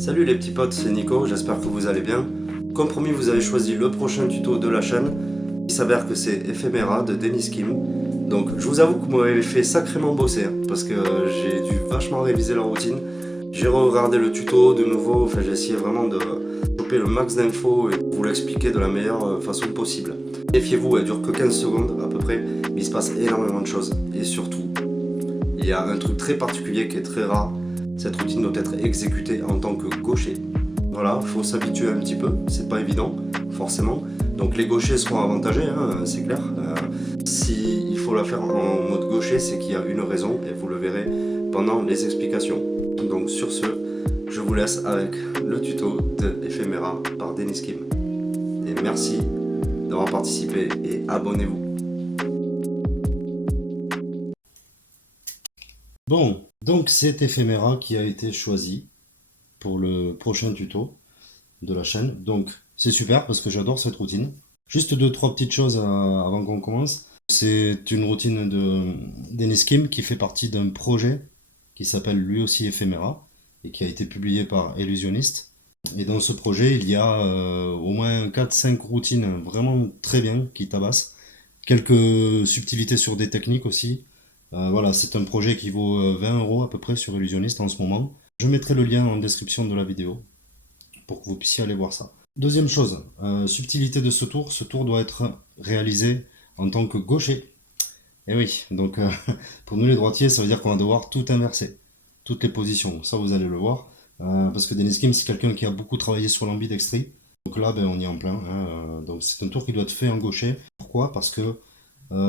Salut les petits potes, c'est Nico, j'espère que vous allez bien. Comme promis, vous avez choisi le prochain tuto de la chaîne. Il s'avère que c'est Ephemera de Dennis Kim. Donc je vous avoue que vous m'avez fait sacrément bosser, parce que j'ai dû vachement réviser la routine. J'ai regardé le tuto de nouveau, enfin j'ai essayé vraiment de choper le max d'infos et de vous l'expliquer de la meilleure façon possible. Méfiez-vous, elle dure que 15 secondes à peu près, mais il se passe énormément de choses. Et surtout, il y a un truc très particulier qui est très rare. Cette routine doit être exécutée en tant que gaucher. Voilà, faut s'habituer un petit peu, c'est pas évident, forcément. Donc les gauchers seront avantagés, hein, c'est clair. Si il faut la faire en mode gaucher, c'est qu'il y a une raison et vous le verrez pendant les explications. Donc sur ce, je vous laisse avec le tuto de Ephemera par Dennis Kim. Et merci d'avoir participé et abonnez-vous. Bon, donc c'est Ephemera qui a été choisi pour le prochain tuto de la chaîne. Donc c'est super parce que j'adore cette routine. Juste deux, trois petites choses avant qu'on commence. C'est une routine de Dennis Kim qui fait partie d'un projet qui s'appelle lui aussi Ephemera et qui a été publié par Illusionist. Et dans ce projet, il y a au moins quatre cinq routines vraiment très bien qui tabassent. Quelques subtilités sur des techniques aussi. Voilà, c'est un projet qui vaut 20 € à peu près sur Illusionist en ce moment. Je mettrai le lien en description de la vidéo pour que vous puissiez aller voir ça. Deuxième chose, subtilité de ce tour doit être réalisé en tant que gaucher. Et oui, donc pour nous les droitiers, ça veut dire qu'on va devoir tout inverser, toutes les positions, ça vous allez le voir, parce que Dennis Kim c'est quelqu'un qui a beaucoup travaillé sur l'ambidextrie, donc là ben, on y est en plein, hein, donc c'est un tour qui doit être fait en gaucher. Pourquoi? Parce que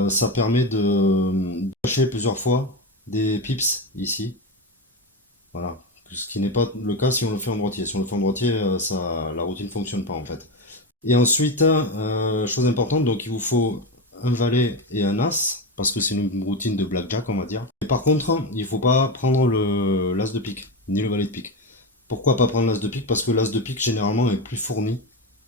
ça permet de gaucher plusieurs fois des pips ici, voilà. Ce qui n'est pas le cas si on le fait en droitier. Si on le fait en droitier, la routine ne fonctionne pas en fait. Et ensuite, chose importante, donc il vous faut un valet et un as, parce que c'est une routine de blackjack, on va dire. Et par contre, il ne faut pas prendre l'as de pique, ni le valet de pique. Pourquoi pas prendre l'as de pique? Parce que l'as de pique, généralement, est plus fourni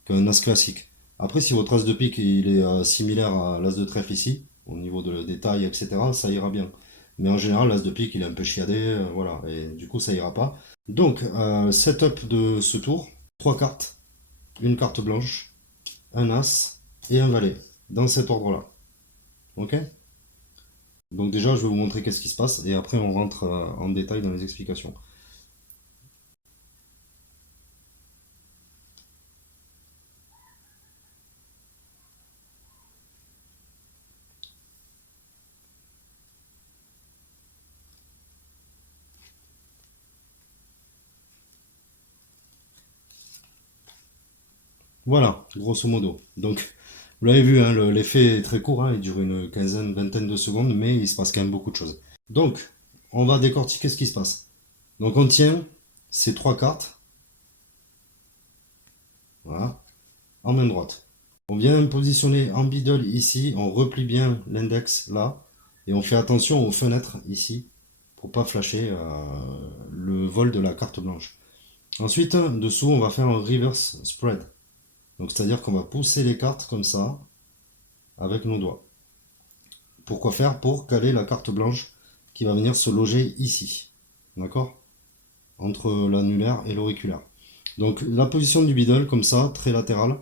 qu'un as classique. Après, si votre as de pique il est similaire à l'as de trèfle ici, au niveau de détail, etc., ça ira bien. Mais en général, l'as de pique, il est un peu chiadé, voilà, et du coup, ça ira pas. Donc, setup de ce tour, trois cartes, une carte blanche, un as et un valet, dans cet ordre-là. Ok? Donc déjà, je vais vous montrer qu'est-ce qui se passe, et après, on rentre en détail dans les explications. Voilà, grosso modo. Donc, vous l'avez vu, hein, l'effet est très court, hein, il dure une quinzaine, vingtaine de secondes, mais il se passe quand même beaucoup de choses. Donc, on va décortiquer ce qui se passe. Donc, on tient ces trois cartes, voilà, en main droite. On vient positionner en middle ici, on replie bien l'index là, et on fait attention aux fenêtres ici, pour pas flasher le vol de la carte blanche. Ensuite, dessous, on va faire un reverse spread. Donc, c'est-à-dire qu'on va pousser les cartes comme ça, avec nos doigts. Pourquoi faire? Pour caler la carte blanche qui va venir se loger ici. D'accord? Entre l'annulaire et l'auriculaire. Donc la position du middle, comme ça, très latéral.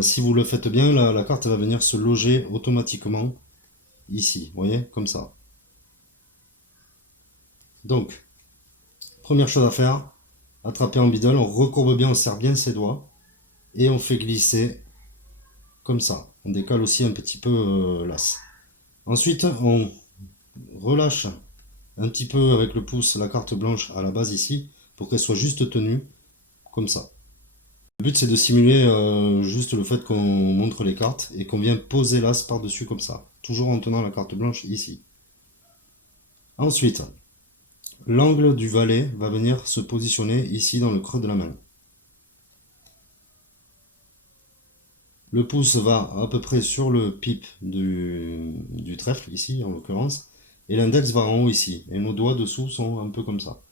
Si vous le faites bien, la carte va venir se loger automatiquement ici. Vous voyez? Comme ça. Donc, première chose à faire, attraper en middle, on recourbe bien, on serre bien ses doigts. Et on fait glisser comme ça. On décale aussi un petit peu l'as. Ensuite, on relâche un petit peu avec le pouce la carte blanche à la base ici pour qu'elle soit juste tenue comme ça. Le but c'est de simuler juste le fait qu'on montre les cartes et qu'on vient poser l'as par dessus comme ça, toujours en tenant la carte blanche ici. Ensuite, l'angle du valet va venir se positionner ici dans le creux de la main. Le pouce va à peu près sur le pip du trèfle ici en l'occurrence, et l'index va en haut ici, et nos doigts dessous sont un peu comme ça.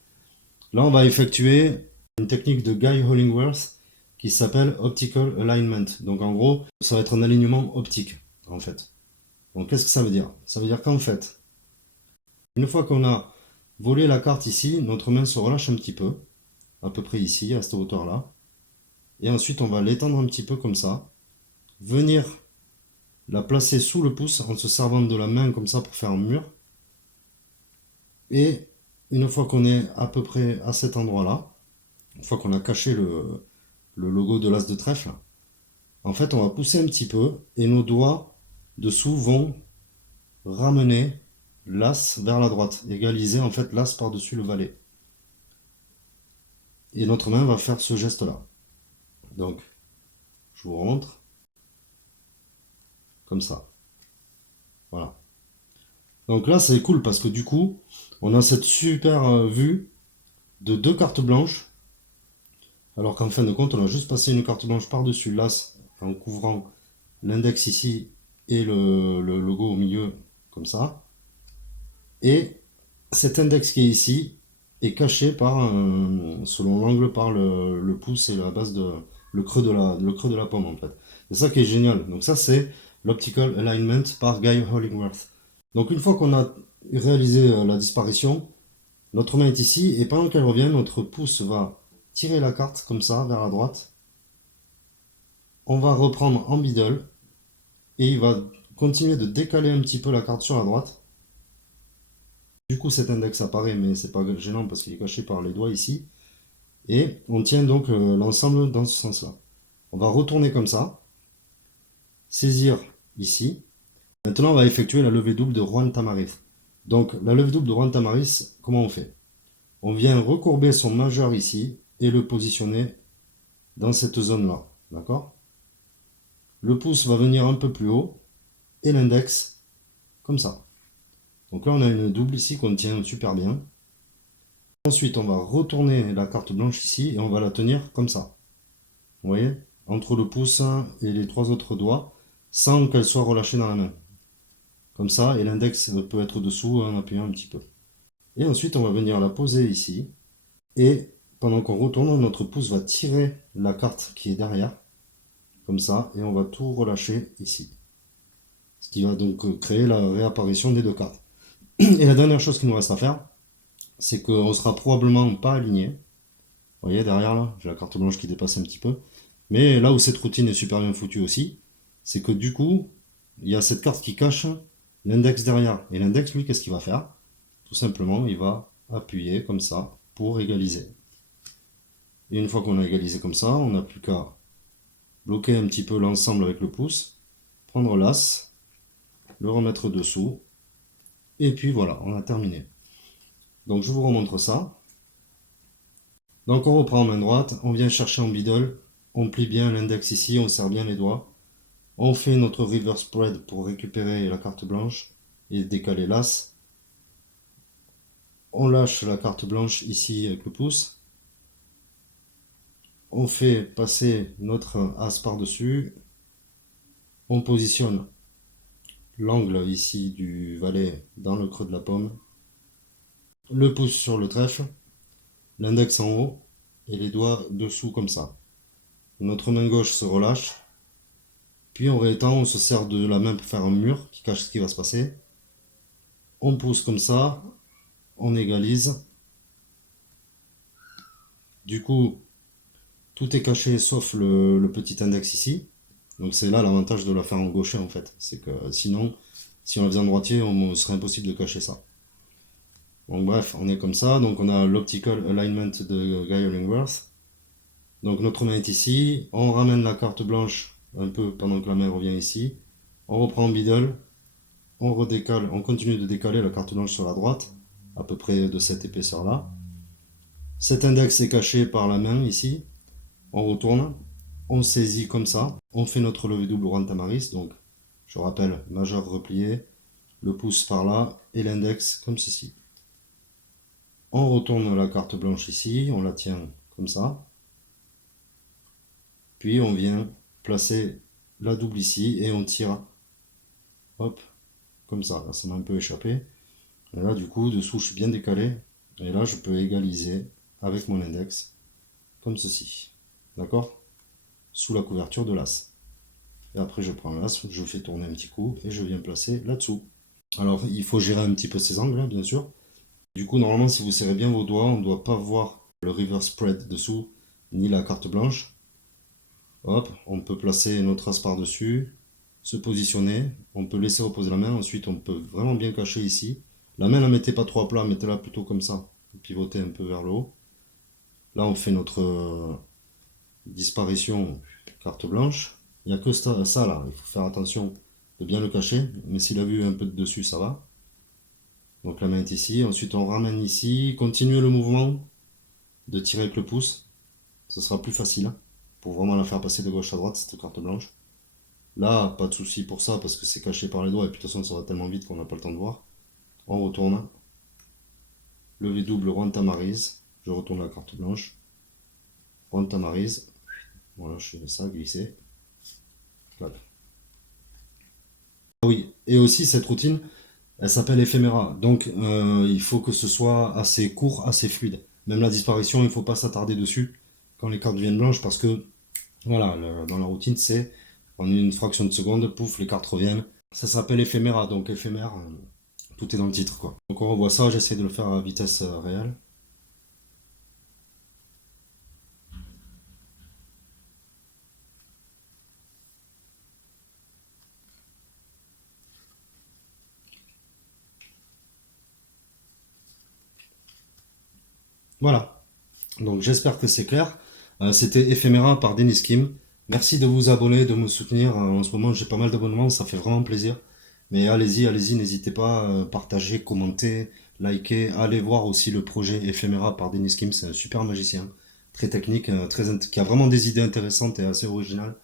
Là, on va effectuer une technique de Guy Hollingworth qui s'appelle Optical Alignment. Donc, en gros, ça va être un alignement optique, en fait. Donc, qu'est-ce que ça veut dire? Ça veut dire qu'en fait, une fois qu'on a volé la carte ici, notre main se relâche un petit peu. à peu près ici, à cette hauteur-là. Et ensuite, on va l'étendre un petit peu comme ça. Venir la placer sous le pouce en se servant de la main comme ça pour faire un mur. Et une fois qu'on est à peu près à cet endroit-là, une fois qu'on a caché le logo de l'as de trèfle, en fait, on va pousser un petit peu et nos doigts dessous vont ramener l'as vers la droite, égaliser en fait l'as par-dessus le valet. Et notre main va faire ce geste-là. Donc, je vous montre, comme ça. Voilà. Donc là, c'est cool parce que du coup, on a cette super vue de deux cartes blanches, alors qu'en fin de compte, on a juste passé une carte blanche par-dessus l'as en couvrant l'index ici et le logo au milieu, comme ça. Et cet index qui est ici est caché par, selon l'angle, par le pouce et la base de le creux de la pomme en fait. C'est ça qui est génial. Donc ça c'est l'Optical Alignment par Guy Hollingworth. Donc une fois qu'on a réalisé la disparition, notre main est ici et pendant qu'elle revient, notre pouce va tirer la carte comme ça vers la droite. On va reprendre en middle et il va continuer de décaler un petit peu la carte sur la droite. Du coup, cet index apparaît, mais c'est pas gênant parce qu'il est caché par les doigts ici. Et on tient donc l'ensemble dans ce sens-là. On va retourner comme ça, saisir ici. Maintenant, on va effectuer la levée double de Juan Tamariz. Donc, la levée double de Juan Tamariz, comment on fait? On vient recourber son majeur ici et le positionner dans cette zone-là. D'accord? Le pouce va venir un peu plus haut et l'index comme ça. Donc là, on a une double ici qu'on tient super bien. Ensuite, on va retourner la carte blanche ici et on va la tenir comme ça. Vous voyez? Entre le pouce et les trois autres doigts, sans qu'elle soit relâchée dans la main. Comme ça, et l'index peut être dessous en appuyant un petit peu. Et ensuite, on va venir la poser ici. Et pendant qu'on retourne, notre pouce va tirer la carte qui est derrière. Comme ça, et on va tout relâcher ici. Ce qui va donc créer la réapparition des deux cartes. Et la dernière chose qu'il nous reste à faire, c'est qu'on sera probablement pas aligné. Vous voyez derrière là, j'ai la carte blanche qui dépasse un petit peu. Mais là où cette routine est super bien foutue aussi, c'est que du coup, il y a cette carte qui cache l'index derrière. Et l'index, lui, qu'est-ce qu'il va faire? Tout simplement, il va appuyer comme ça pour égaliser. Et une fois qu'on a égalisé comme ça, on n'a plus qu'à bloquer un petit peu l'ensemble avec le pouce, prendre l'as, le remettre dessous, et puis voilà, on a terminé. Donc je vous remontre ça. Donc on reprend en main droite, on vient chercher en middle, on plie bien l'index ici, on serre bien les doigts. On fait notre reverse spread pour récupérer la carte blanche et décaler l'as. On lâche la carte blanche ici avec le pouce. On fait passer notre as par-dessus. On positionne l'angle ici du valet dans le creux de la pomme. Le pouce sur le trèfle. L'index en haut et les doigts dessous comme ça. Notre main gauche se relâche. Puis on réétend, on se sert de la main pour faire un mur qui cache ce qui va se passer. On pousse comme ça. On égalise. Du coup, tout est caché sauf le petit index ici. Donc c'est là l'avantage de la faire en gaucher en fait. C'est que sinon, si on la faisait en droitier, on serait impossible de cacher ça. Donc bref, on est comme ça. Donc on a l'optical alignment de Guy Hollingworth. Donc notre main est ici. On ramène la carte blanche un peu pendant que la main revient ici. On reprend en middle. On redécale, on continue de décaler la carte blanche sur la droite, à peu près de cette épaisseur là. Cet index est caché par la main ici. On retourne, on saisit comme ça, on fait notre levée double Juan Tamariz, donc je rappelle, majeur replié, le pouce par là et l'index comme ceci. On retourne la carte blanche ici, on la tient comme ça, puis on vient placer la double ici et on tire, hop, comme ça, là ça m'a un peu échappé, et là du coup dessous je suis bien décalé, et là je peux égaliser avec mon index, comme ceci, d'accord, sous la couverture de l'as. Et après, je prends l'as, je fais tourner un petit coup et je viens placer là-dessous. Alors, il faut gérer un petit peu ces angles, hein, bien sûr. Du coup, normalement, si vous serrez bien vos doigts, on ne doit pas voir le river spread dessous, ni la carte blanche. Hop, on peut placer notre trace par-dessus, se positionner, on peut laisser reposer la main, ensuite on peut vraiment bien cacher ici. La main, la mettez pas trop à plat, mettez-la plutôt comme ça, pivotez un peu vers le haut. Là, on fait notre disparition carte blanche. Il n'y a que ça là, il faut faire attention de bien le cacher, mais s'il a vu un peu de dessus, ça va. Donc la main est ici, ensuite on ramène ici, continuez le mouvement de tirer avec le pouce, ce sera plus facile pour vraiment la faire passer de gauche à droite, cette carte blanche. Là, pas de souci pour ça parce que c'est caché par les doigts et puis de toute façon ça va tellement vite qu'on n'a pas le temps de voir. On retourne, levé double, rond tamarise, je retourne la carte blanche, rond tamarise, voilà, je fais ça, glisser. Voilà. Ah oui, et aussi cette routine, elle s'appelle éphéméra, donc il faut que ce soit assez court, assez fluide. Même la disparition, il ne faut pas s'attarder dessus quand les cartes deviennent blanches parce que, voilà, dans la routine, c'est en une fraction de seconde, pouf, les cartes reviennent. Ça s'appelle éphéméra, donc éphémère, tout est dans le titre, quoi. Donc on revoit ça, j'essaie de le faire à vitesse réelle. Voilà, donc j'espère que c'est clair. C'était Ephéméra par Denis Kim. Merci de vous abonner, de me soutenir. En ce moment, j'ai pas mal d'abonnements, ça fait vraiment plaisir. Mais allez-y, allez-y, n'hésitez pas, partagez, commentez, likez. Allez voir aussi le projet Ephéméra par Denis Kim, c'est un super magicien, très technique, qui a vraiment des idées intéressantes et assez originales.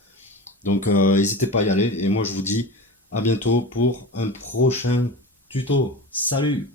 Donc n'hésitez pas à y aller. Et moi, je vous dis à bientôt pour un prochain tuto. Salut!